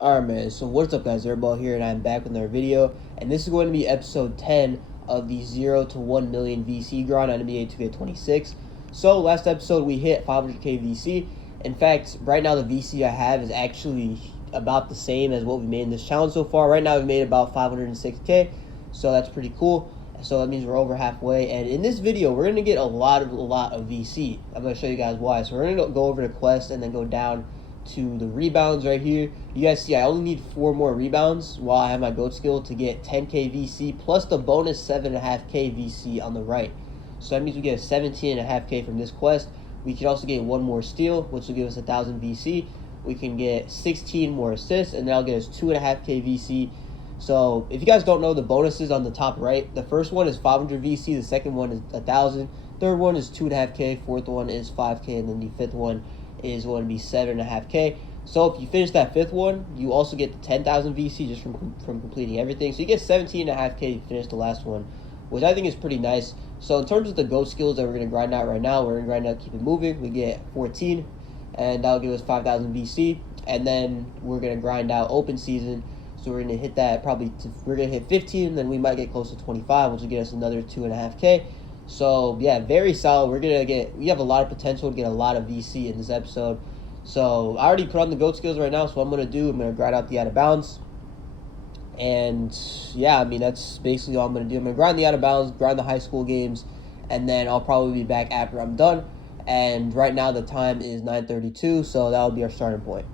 Alright, man, so what's up, guys? Airball here, and I'm back with another video, and this is going to be episode 10 of the 0 to 1 million VC grind on NBA 2K26. So, last episode we hit 500k VC. In fact, right now the VC I have is actually about the same as what we made in this challenge so far. Right now we've made about 506k, so that's pretty cool. So that means we're over halfway, and in this video we're going to get a lot of VC. I'm going to show you guys why. So we're going to go over to quest and then go down to the rebounds right here. You guys see I only need 4 more rebounds while I have my GOAT skill to get 10k VC plus the bonus 7.5k VC on the right. So that means we get 17.5k from this quest. We can also get 1 more steal, which will give us 1,000 VC. We can get 16 more assists, and that'll get us 2.5k VC. So if you guys don't know the bonuses on the top right, the first one is 500 VC, the second one is 1,000, third one is 2.5k, fourth one is 5k, and then the fifth one is going to be 7.5k. So if you finish that fifth one, you also get the 10,000 VC just from completing everything. So you get 17.5k to finish the last one, which I think is pretty nice. So in terms of the GOAT skills that we're going to grind out right now, we're going to grind out Keep It Moving. We get 14, and that'll give us 5,000 VC. And then we're going to grind out Open Season. So we're going to hit that we're going to hit 15, then we might get close to 25, which will get us another 2.5k. So yeah, very solid. We have a lot of potential to get a lot of VC in this episode. So I already put on the GOAT skills right now. So what I'm going to grind out the out of bounds. And yeah, I mean, that's basically all I'm going to do. I'm going to grind the out of bounds, grind the high school games, and then I'll probably be back after I'm done. And right now the time is 9:32, so that'll be our starting point.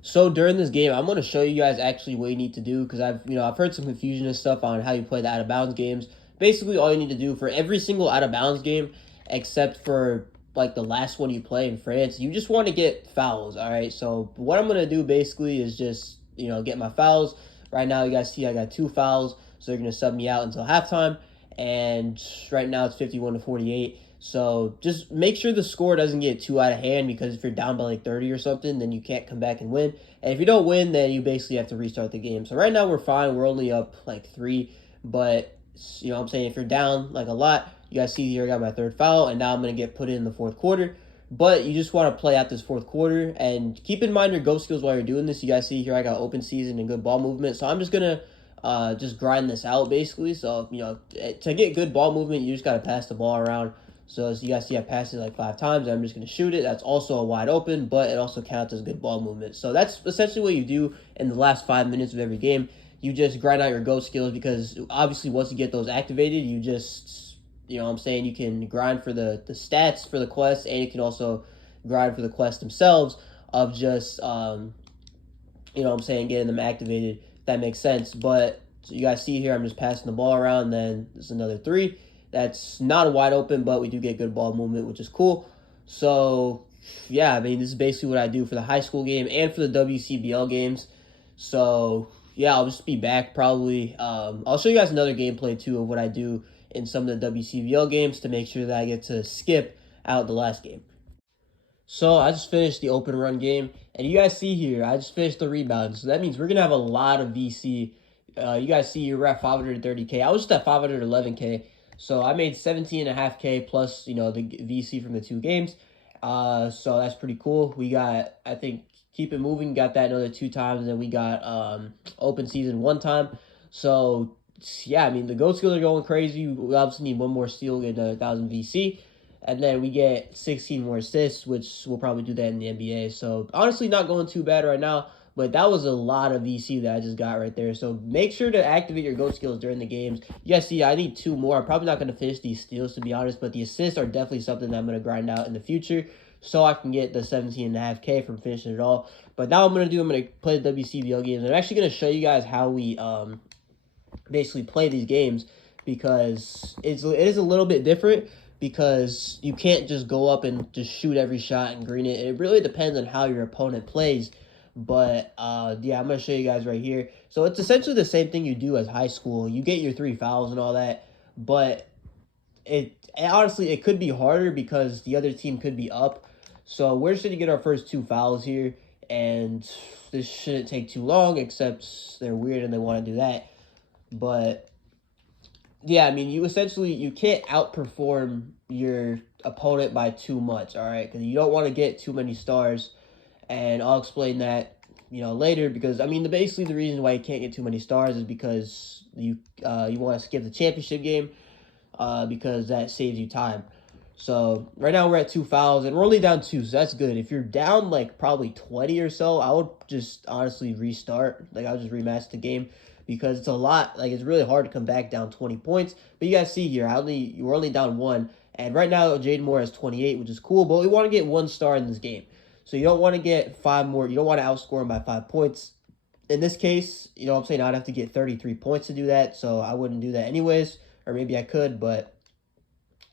So during this game, I'm going to show you guys actually what you need to do, because I've heard some confusion and stuff on how you play the out of bounds games. Basically, all you need to do for every single out of bounds game, except for like the last one you play in France, you just want to get fouls. All right. So what I'm going to do basically is just get my fouls. Right now, you guys see I got 2 fouls, so they're going to sub me out until halftime. And right now it's 51-48. So just make sure the score doesn't get too out of hand, because if you're down by like 30 or something, then you can't come back and win. And if you don't win, then you basically have to restart the game. So right now we're fine. We're only up like 3. But, what I'm saying, if you're down like a lot, you guys see here I got my 3rd foul, and now I'm going to get put in the 4th quarter. But you just want to play out this 4th quarter. And keep in mind your GOAT skills while you're doing this. You guys see here I got Open Season and good ball movement. So I'm just going to just grind this out basically. So, to get good ball movement, you just got to pass the ball around. So as you guys see, I passed it like 5 times. I'm just going to shoot it. That's also a wide open, but it also counts as good ball movement. So that's essentially what you do in the last 5 minutes of every game. You just grind out your GOAT skills, because obviously once you get those activated, you just, you can grind for the stats for the quest, and you can also grind for the quest themselves of just, getting them activated, if that makes sense. But so you guys see here, I'm just passing the ball around, then there's another 3. That's not a wide open, but we do get good ball movement, which is cool. So, yeah, I mean, this is basically what I do for the high school game and for the WCBL games. So, yeah, I'll just be back probably. I'll show you guys another gameplay, too, of what I do in some of the WCBL games to make sure that I get to skip out the last game. So, I just finished the open run game, and you guys see here, I just finished the rebound. So, that means we're going to have a lot of VC. You guys see we're at 530k. I was just at 511k. So I made 17.5k plus, the VC from the 2 games. So that's pretty cool. We got, I think, Keep It Moving, got that another 2 times. And then we got Open Season 1 time. So, yeah, I mean, the GOAT skills are going crazy. We obviously need 1 more steal, get another 1,000 VC. And then we get 16 more assists, which we'll probably do that in the NBA. So, honestly, not going too bad right now. But that was a lot of VC that I just got right there. So make sure to activate your GOAT skills during the games. Yeah, see, I need 2 more. I'm probably not going to finish these steals, to be honest. But the assists are definitely something that I'm going to grind out in the future, so I can get the 17.5k from finishing it all. But now I'm going to play the WCBL games. I'm actually going to show you guys how we basically play these games, because it is a little bit different, because you can't just go up and just shoot every shot and green it. It really depends on how your opponent plays. But, yeah, I'm going to show you guys right here. So it's essentially the same thing you do as high school. You get your 3 fouls and all that. But honestly, it could be harder because the other team could be up. So we're just going to get our first 2 fouls here. And this shouldn't take too long, except they're weird and they want to do that. But, yeah, I mean, you can't outperform your opponent by too much, all right? Because you don't want to get too many stars. And I'll explain that later, because I mean basically the reason why you can't get too many stars is because you want to skip the championship game, because that saves you time. So right now we're at 2 fouls and we're only down 2, so that's good. If you're down like probably 20 or so, I would just honestly restart. Like I would just rematch the game, because it's a lot. Like it's really hard to come back down 20 points. But you guys see here, we're only down 1, and right now Jaden Moore has 28, which is cool. But we want to get 1 star in this game, so you don't want to get 5 more. You don't want to outscore him by 5 points. In this case, I'm saying I'd have to get 33 points to do that, so I wouldn't do that anyways, or maybe I could, but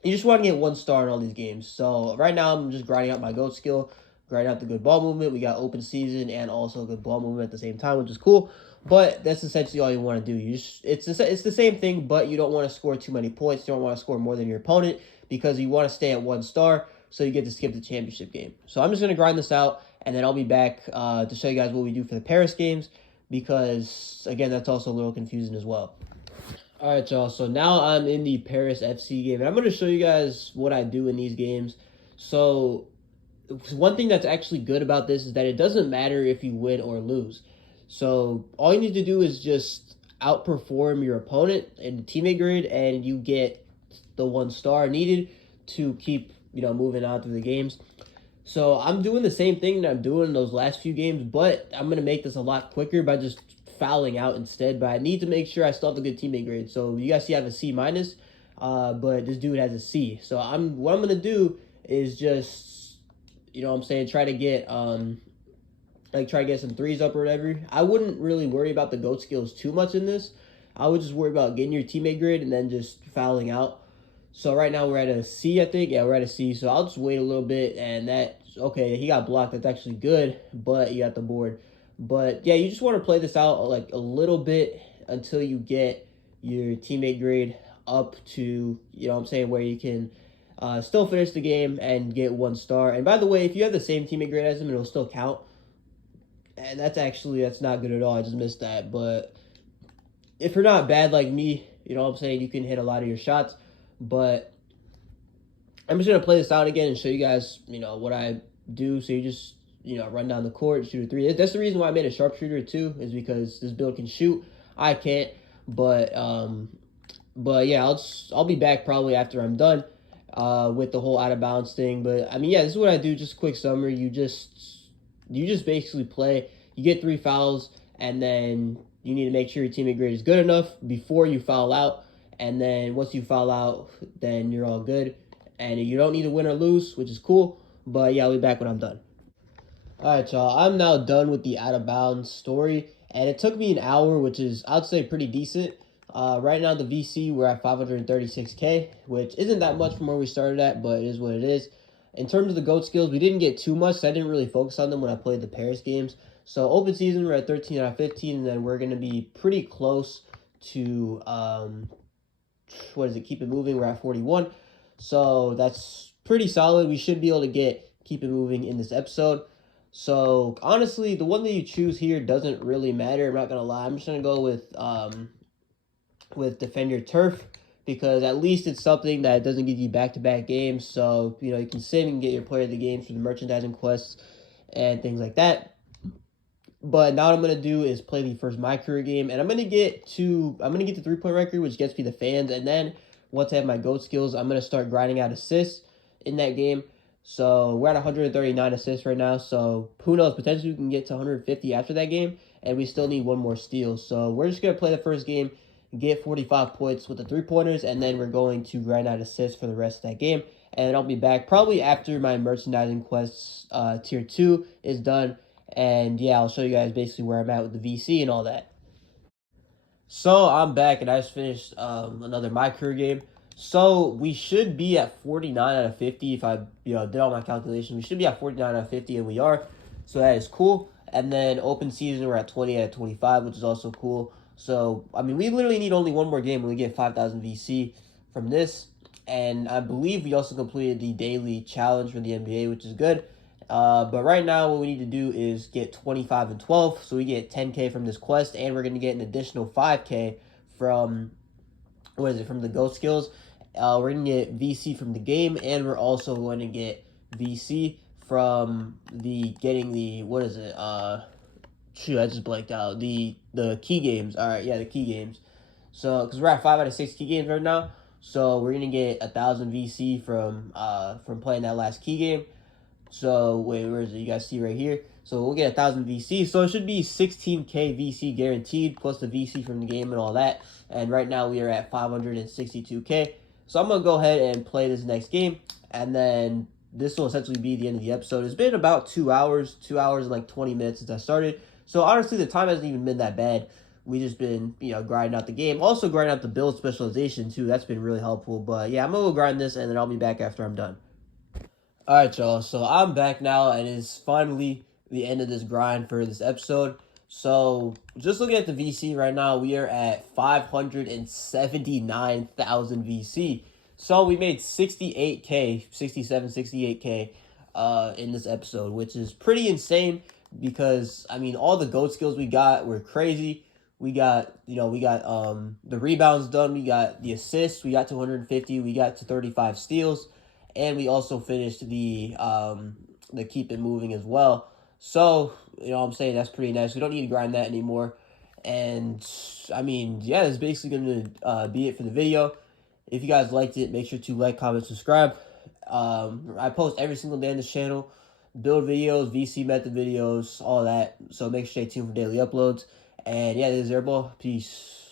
you just want to get 1 star in all these games. So right now I'm just grinding out my GOAT skill, grinding out the good ball movement. We got open season and also good ball movement at the same time, which is cool. But that's essentially all you want to do. It's the same thing, but you don't want to score too many points. You don't want to score more than your opponent, because you want to stay at 1 star so you get to skip the championship game. So I'm just going to grind this out, and then I'll be back to show you guys what we do for the Paris games, because, again, that's also a little confusing as well. All right, y'all. So now I'm in the Paris FC game, and I'm going to show you guys what I do in these games. So one thing that's actually good about this is that it doesn't matter if you win or lose. So all you need to do is just outperform your opponent in the teammate grade, and you get the 1 star needed to keep, moving on through the games. So I'm doing the same thing that I'm doing in those last few games, but I'm going to make this a lot quicker by just fouling out instead. But I need to make sure I still have a good teammate grade. So you guys see I have a C minus, but this dude has a C. So what I'm going to do is just, try to get try to get some threes up or whatever. I wouldn't really worry about the GOAT skills too much in this. I would just worry about getting your teammate grade and then just fouling out. So right now we're at a C, I think. Yeah, we're at a C. So I'll just wait a little bit, and okay, he got blocked. That's actually good, but you got the board. But yeah, you just want to play this out like a little bit until you get your teammate grade up to, where you can still finish the game and get 1 star. And by the way, if you have the same teammate grade as him, it'll still count. And that's not good at all. I just missed that. But if you're not bad like me, you can hit a lot of your shots. But I'm just going to play this out again and show you guys, what I do. So you just, run down the court, shoot a 3. That's the reason why I made a sharpshooter too, is because this build can shoot. I can't. But yeah, I'll be back probably after I'm done with the whole out of bounds thing. But I mean, yeah, this is what I do. Just a quick summary. You just basically play. You get 3 fouls, and then you need to make sure your teammate grade is good enough before you foul out. And then once you foul out, then you're all good. And you don't need to win or lose, which is cool. But yeah, I'll be back when I'm done. All right, y'all. I'm now done with the out of bounds story. And it took me an hour, which is, I'd say, pretty decent. Right now, the VC, we're at 536K, which isn't that much from where we started at, but it is what it is. In terms of the GOAT skills, we didn't get too much, so I didn't really focus on them when I played the Paris games. So open season, we're at 13 out of 15, and then we're going to be pretty close to, keep it moving. We're at 41. So that's pretty solid. We should be able to keep it moving in this episode. So honestly, the one that you choose here doesn't really matter. I'm not going to lie. I'm just going to go with Defend Your Turf, because at least it's something that doesn't give you back-to-back games. So, you can save and get your player of the game for the merchandising quests and things like that. But now what I'm going to do is play the first My Career game, and I'm going to get the 3-point record, which gets me the fans. And then once I have my GOAT skills, I'm going to start grinding out assists in that game. So we're at 139 assists right now. So who knows, potentially we can get to 150 after that game, and we still need 1 more steal. So we're just going to play the first game, get 45 points with the 3-pointers, and then we're going to grind out assists for the rest of that game. And I'll be back probably after my merchandising quests tier 2 is done. And yeah, I'll show you guys basically where I'm at with the VC and all that. So I'm back, and I just finished another My Career game. So we should be at 49 out of 50 if I did all my calculations. We should be at 49 out of 50, and we are. So that is cool. And then open season, we're at 20 out of 25, which is also cool. So, I mean, we literally need only 1 more game when we get 5,000 VC from this. And I believe we also completed the daily challenge for the NBA, which is good. But right now, what we need to do is get 25 and 12. So we get 10K from this quest, and we're going to get an additional 5K from, from the GOAT skills. We're going to get VC from the game, and we're also going to get VC from getting the shoot, I just blanked out. The key games. All right, yeah, the key games. So, because we're at 5 out of 6 key games right now, so we're gonna get 1,000 VC from playing that last key game. So wait, where is it? You guys see right here. So we'll get 1,000 VC. So it should be 16K VC guaranteed plus the VC from the game and all that. And right now we are at 562K. So I'm gonna go ahead and play this next game, and then this will essentially be the end of the episode. It's been about 2 hours, 2 hours and like 20 minutes since I started. So honestly, the time hasn't even been that bad. We just been, grinding out the game. Also grinding out the build specialization too. That's been really helpful. But yeah, I'm gonna go grind this, and then I'll be back after I'm done. All right, y'all. So I'm back now, and it's finally the end of this grind for this episode. So just looking at the VC right now, we are at 579,000 VC. So we made 68K, 67, 68K in this episode, which is pretty insane because, I mean, all the GOAT skills we got were crazy. We got the rebounds done. We got the assists. We got to 150. We got to 35 steals. And we also finished the keep it moving as well. So, I'm saying that's pretty nice. We don't need to grind that anymore. And, I mean, yeah, that's basically going to be it for the video. If you guys liked it, make sure to like, comment, subscribe. I post every single day on this channel. Build videos, VC method videos, all that. So make sure to stay tuned for daily uploads. And, yeah, this is Airball. Peace.